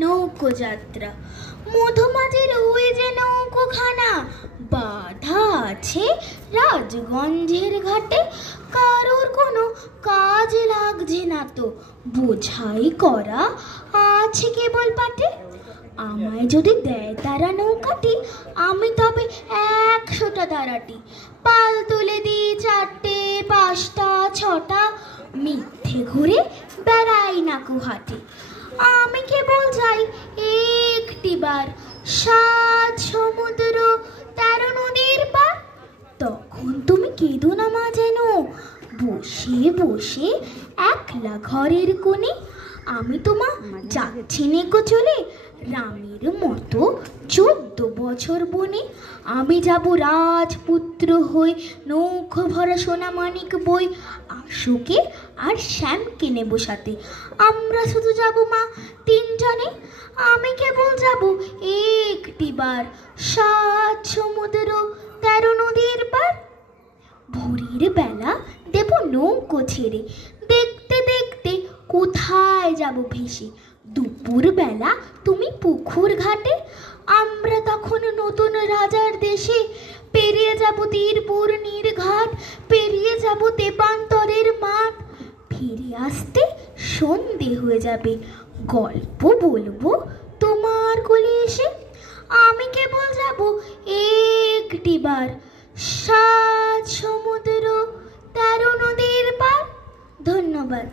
নৌকো যাত্রা। মধুমাঝির ওই যে নৌকোখানা বাঁধা আছে রাজগঞ্জের ঘাটে। কারোর কোনো কাজ লাগছে না তো, বোঝাই করা আছে কেবল পাটে। আমায় যদি দেয় তারা নৌকাটি, আমি তবে 100টা তারাটি। পাল তুলে দিই 4টে 5টা 6টা, মিথ্যে ঘুরে বেড়াই না কুহাটে। আমি কেবল যাই একটিবার 7 সমুদ্র 13 নদীর পার। তখন তুমি কেঁদো না মা যেন, বসে বসে একলা ঘরের কোণে। আমি তোমা যাচ্ছি নেকো চলে, রামের মতো 14 বছর বনে। আমি যাব রাজপুত্র হই, নৌকো ভরা সোনা মানিক বই। আশুকে আর শ্যামকে নেব সাথে, আমরা শুধু যাব মা 3 জনে। আমি কেবল যাব একটিবার 7 সমুদ্র 13 নদীর পার। ভোরের বেলা দেব নৌকো ছেড়ে, দেখতে দেখতে কোথায় যাব ভেসে। দুপুর বেলা তুমি পুকুর ঘাটে, আমরা তখন নতুন রাজার দেশে। পেরিয়ে যাব তীরপুর নির্ঘাট, পেরিয়ে যাব তেপান্তরের মাঠ। ফিরে আসতে সন্ধে হয়ে যাবে, গল্প বলবো তোমার কোলে এসে। আমি কেবল যাব একটিবার 7 সমুদ্র 13 নদীর পার। ধন্যবাদ।